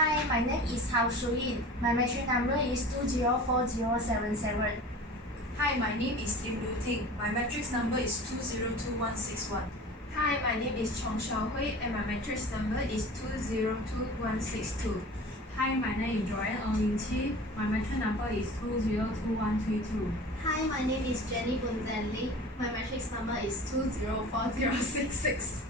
Hi, my name is Hao Shuyin. My matric number is 204077. Hi, my name is Lim Liu Ting. My matrix number is 202161. Hi, my name is Chong Xiaohui and my matrix number is 202162. Hi, my name is Joanne Ong Chi. My matrix number is 202132. Hi, my name is Jenny Bunzan Lee. My matrix number is 204066.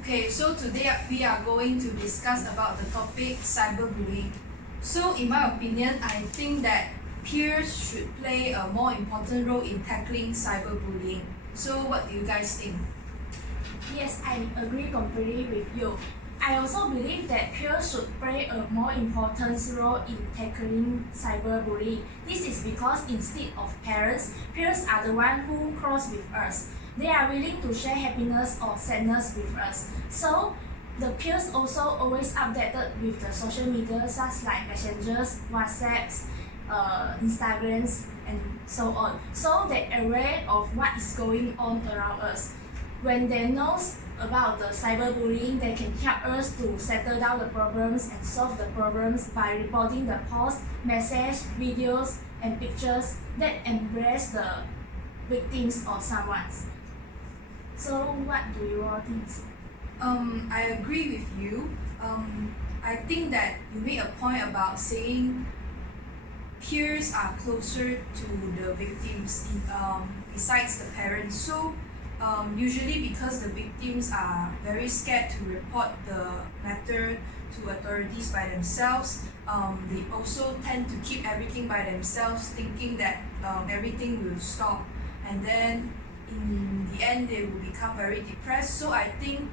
Okay, so today we are going to discuss about the topic cyberbullying. So in my opinion, I think that peers should play a more important role in tackling cyberbullying. So what do you guys think? Yes, I agree completely with you. I also believe that peers should play a more important role in tackling cyberbullying. This is because instead of parents, peers are the one who close with us. They are willing to share happiness or sadness with us. So the peers also always updated with the social media such like messengers, WhatsApps, Instagrams, and so on. So they're aware of what is going on around us. When they know about the cyberbullying, they can help us to settle down the problems and solve the problems by reporting the posts, messages, videos, and pictures that embrace the victims or someone. So what do you all think? I agree with you. I think that you made a point about saying peers are closer to the victims besides the parents. So usually because the victims are very scared to report the matter to authorities by themselves, they also tend to keep everything by themselves, thinking that everything will stop, and then in the end they will become very depressed. So I think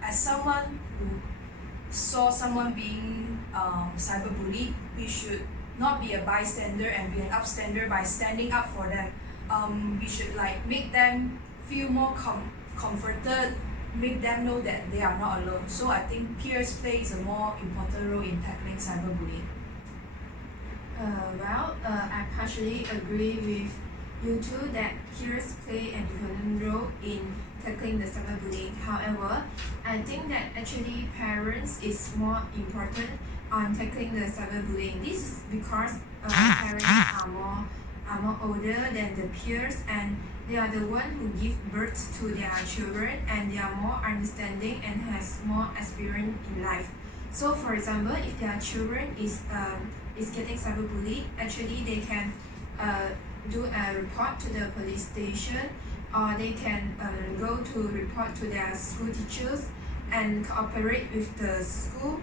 as someone who saw someone being cyberbullied, we should not be a bystander and be an upstander by standing up for them. We should make them feel more comforted, make them know that they are not alone. So I think peers plays a more important role in tackling cyberbullying. I partially agree with you two that peers play an important role in tackling the cyberbullying. However, I think that actually parents is more important on tackling the cyberbullying. This is because parents are more older than the peers, and they are the one who give birth to their children, and they are more understanding and has more experience in life. So for example, if their children is getting cyberbullied, actually they can do a report to the police station, or they can go to report to their school teachers and cooperate with the school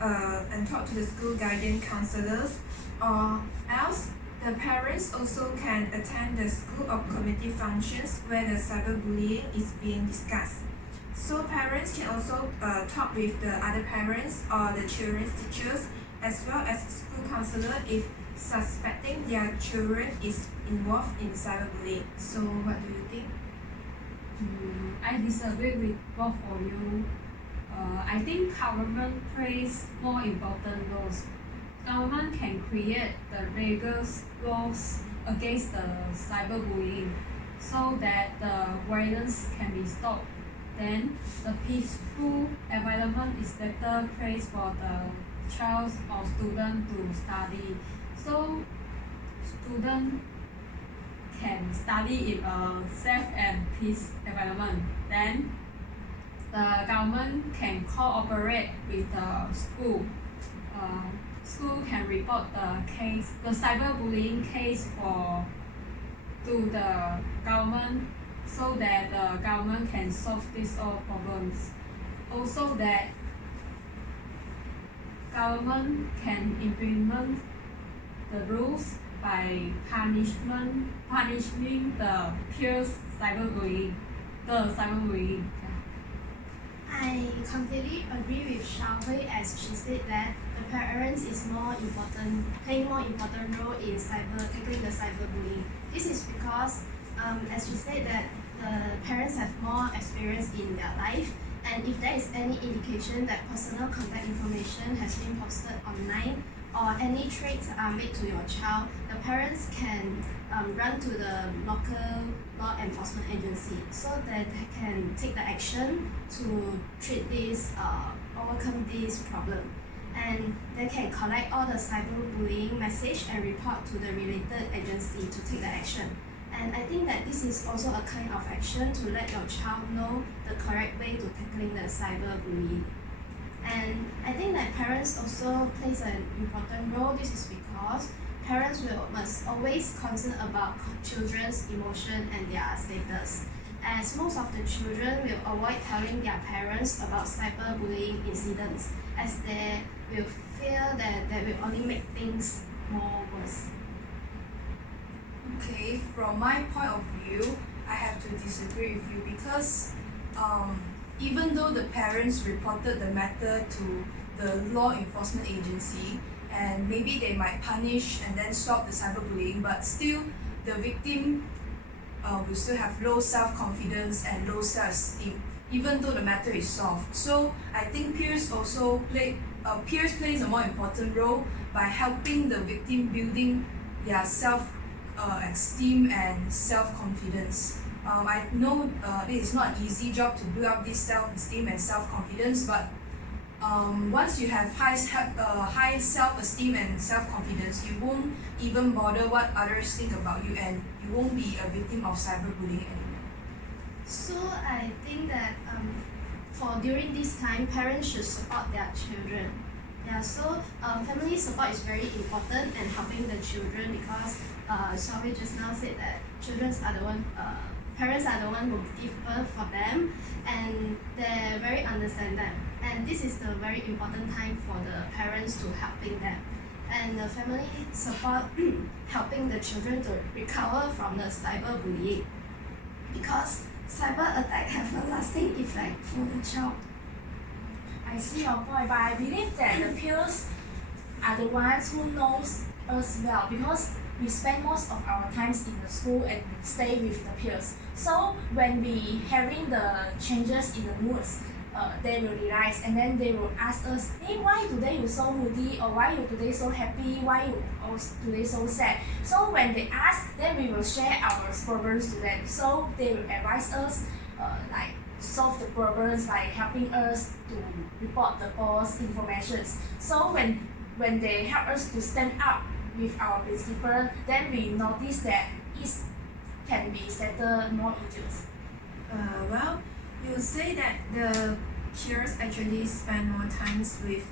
and talk to the school guidance counselors, or else the parents also can attend the school or community functions where the cyberbullying is being discussed. So parents can also talk with the other parents or the children's teachers as well as school counselor if suspecting their children is involved in cyberbullying. So what do you think? I disagree with both of you. I think government plays more important roles. Government can create the legal laws against the cyberbullying so that the violence can be stopped. Then the peaceful environment is better place for the child or student to study. So student can study in a safe and peace environment. Then the government can cooperate with the school. School can report the cyberbullying case to the government so that the government can solve these all problems. Also that government can implement the rules by punishing the peers cyberbullying. I completely agree with Xiaohui as she said that the parents is playing more important role in tackling the cyberbullying. This is because, as she said, that the parents have more experience in their life, and if there is any indication that personal contact information has been posted online or any threats are made to your child, the parents can run to the local law enforcement agency so that they can take the action to treat this, overcome this problem. and they can collect all the cyberbullying message and report to the related agency to take the action. And I think that this is also a kind of action to let your child know the correct way to tackling the cyberbullying. And I think that parents also plays an important role. This is because parents must always concern about children's emotion and their status, as most of the children will avoid telling their parents about cyberbullying incidents, as they will fear that they will only make things more worse. Okay, from my point of view, I have to disagree with you because even though the parents reported the matter to the law enforcement agency and maybe they might punish and then stop the cyberbullying, but still the victim will still have low self-confidence and low self-esteem even though the matter is solved. So I think peers plays a more important role by helping the victim building their self-esteem and self-confidence. I know it is not an easy job to build up this self-esteem and self-confidence, but once you have high self-esteem and self-confidence, you won't even bother what others think about you, and you won't be a victim of cyberbullying anymore. So I think that for during this time, parents should support their children. Yeah, so family support is very important and helping the children because Xiaowei just now said that parents are the one who give birth for them, and they're very understand them. And this is the very important time for the parents to helping them. And the family support helping the children to recover from the cyberbullying, because cyber attack have a lasting effect for the child. I see your point, but I believe that the peers are the ones who knows us well because we spend most of our times in the school and stay with the peers. So when we having the changes in the moods, they will realize and then they will ask us, hey, why today you so moody, or why you today so happy, why you today so sad. So when they ask, then we will share our problems to them. So they will advise us like solve the problems by helping us to report the false information. So when they help us to stand up with our principal, then we notice that it can be settled more easier. Well, you say that the peers actually spend more times with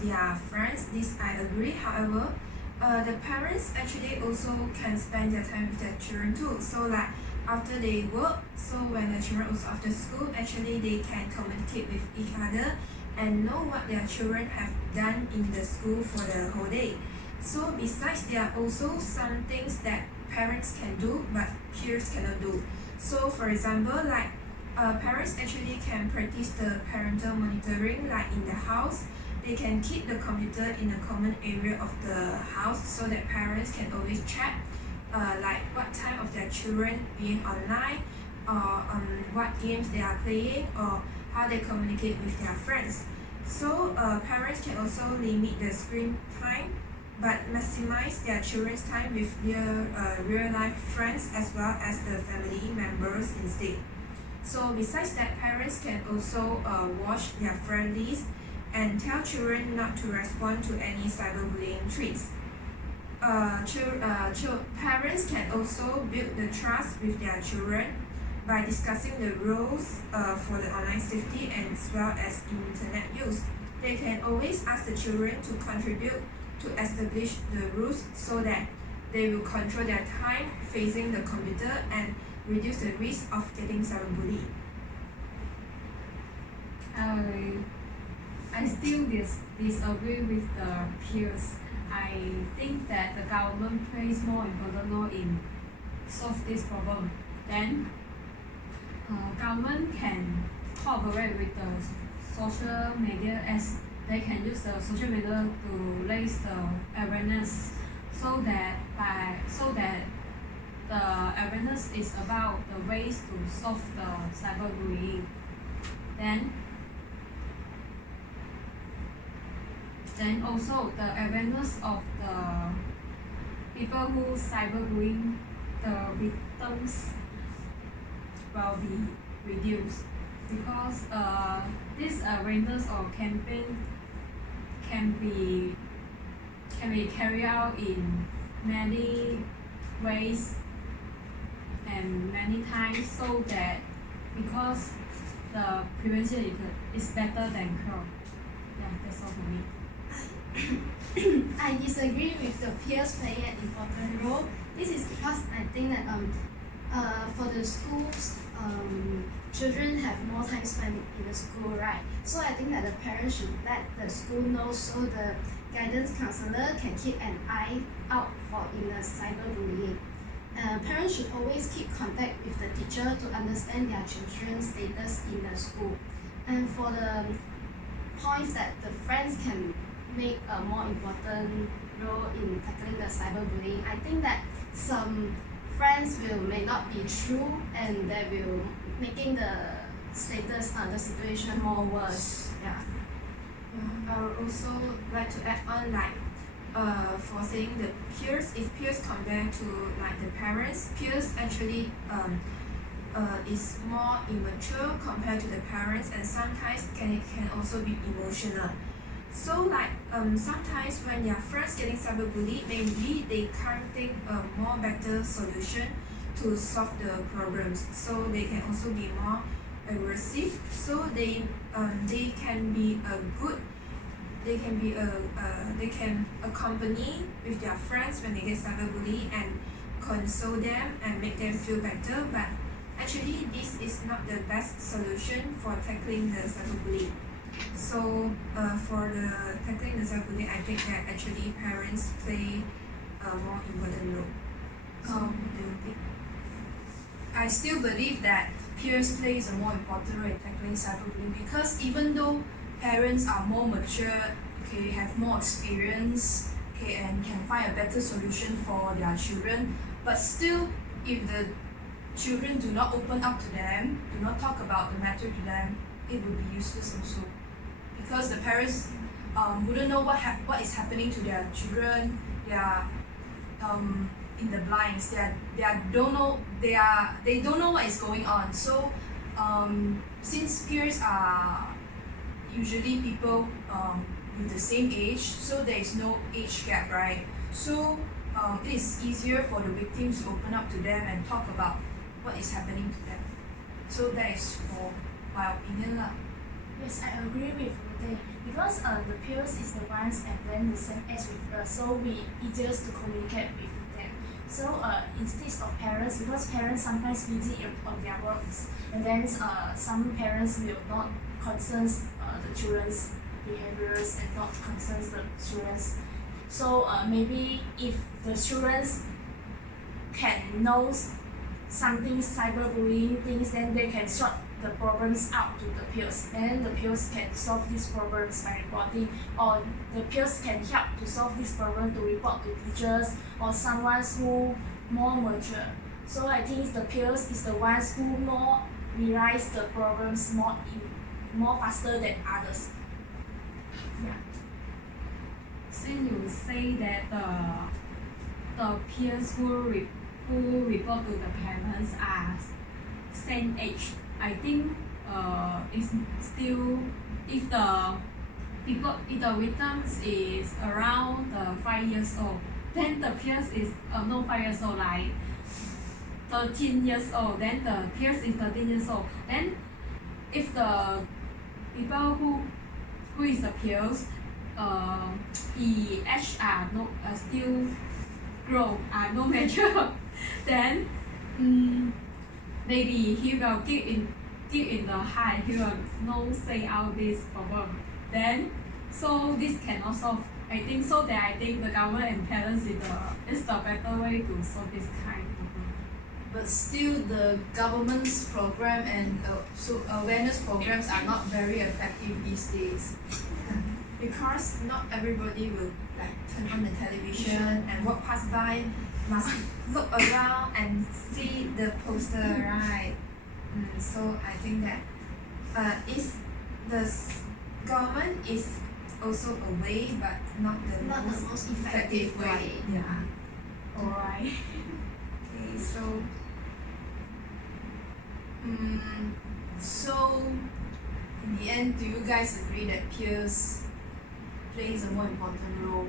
their friends. This I agree. However, the parents actually also can spend their time with their children too. So like after they work, so when the children also after school, actually they can communicate with each other and know what their children have done in the school for the whole day. So besides, there are also some things that parents can do but peers cannot do. So for example, like parents actually can practice the parental monitoring, like in the house. They can keep the computer in a common area of the house so that parents can always check like what time of their children being online, or what games they are playing, or how they communicate with their friends. So parents can also limit the screen time but maximize their children's time with their real life friends as well as the family members instead. So besides that, parents can also watch their friend list and tell children not to respond to any cyberbullying threats. Parents can also build the trust with their children by discussing the rules for the online safety and as well as internet use. They can always ask the children to contribute to establish the rules so that they will control their time facing the computer and reduce the risk of getting cyberbullied. I still disagree with the peers. I think that the government plays more important role in solve this problem. Then government can cooperate with the social media, as they can use the social media to raise the awareness so that the awareness is about the ways to solve the cyberbullying. Then also the awareness of the people who cyberbullying, the victims will be reduced, because this awareness or campaign can be carried out in many ways and many times, so that because the prevention is better than cure. Yeah, that's all for me. I disagree with the peers play an important role. This is because I think that for the schools, children have more time spent in the school, right? So I think that the parents should let the school know so the guidance counselor can keep an eye out for in the cyberbullying. Parents should always keep contact with the teacher to understand their children's status in the school. And for the points that the friends can make a more important role in tackling the cyberbullying, I think that some friends may not be true and that will making the status the situation more worse. Yeah. Yeah, I would also like to add on for saying the peers, if peers compare to like the parents, peers actually is more immature compared to the parents, and sometimes can also be emotional. So sometimes when their friends getting cyberbullied, maybe they can't think a more better solution to solve the problems. So they can also be more aggressive. So they can be a good they can accompany with their friends when they get cyberbullied and console them and make them feel better. But actually, this is not the best solution for tackling the cyberbullying. So for the tackling the cyberbullying, I think that actually parents play a more important role. So what do you think? I still believe that peers plays a more important role in tackling cyberbullying, because even though parents are more mature, okay, have more experience, okay, and can find a better solution for their children, but still, if the children do not open up to them, do not talk about the matter to them, it would be useless also, because the parents wouldn't know what is happening to their children. They are in the blinds. They don't know what is going on. So since peers are usually people with the same age, so there is no age gap, right? So it is easier for the victims to open up to them and talk about what is happening to them. So that is for my opinion lah. Yes, I agree with Rude, because the peers is the ones and then the same age with us, so we easiest to communicate with them. So instead of parents, because parents sometimes busy on their works, and then some parents will not concern the children's behaviors and not concern the children's. So maybe if the children can know something cyberbullying things, then they can sort the problems out to the peers, and then the peers can solve these problems by reporting, or the peers can help to solve this problem to report to teachers or someone who more mature. So I think the peers is the ones who more realize the problems more faster than others. Yeah. Since you say that the peers who report to the parents are same age, I think it's still, if the victims is around 5 years old, then the peers is not 5 years old, like 13 years old, then the peers is 13 years old. Then if the people who is the peers, he age are not still grow, are not mature, then maybe he will give in the high, he will not say out this problem. Then so this cannot solve. I think so that I think the government and parents is the better way to solve this kind of problem. But still, the government's program and awareness programs are not very effective these days. Because not everybody will turn on the television and walk past by, must look around and see the poster, right? So I think that the government is also a way, but not the most effective way. Yeah. Alright. Okay, so So in the end, do you guys agree that peers plays a more important role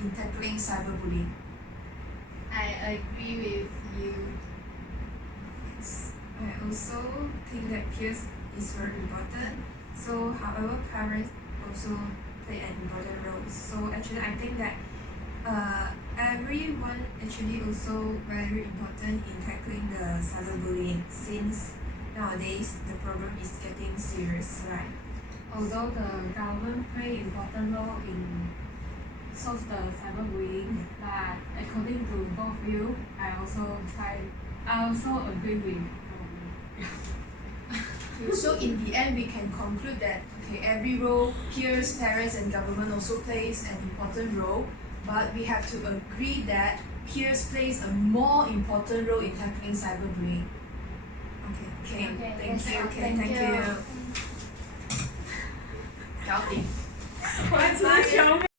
in tackling cyberbullying? I agree with you. I also think that peers is very important. So, however, parents also play an important role. So, actually, I think that everyone actually also very important in tackling the cyberbullying since nowadays the problem is getting serious, right? Although the government play important role in solve the cyberbullying, but according to both you, I also agree with So in the end, we can conclude that every role, peers, parents, and government also plays an important role, but we have to agree that peers plays a more important role in tackling cyberbullying. Okay, Okay, thank yes, you. Okay, thank you. 搞定。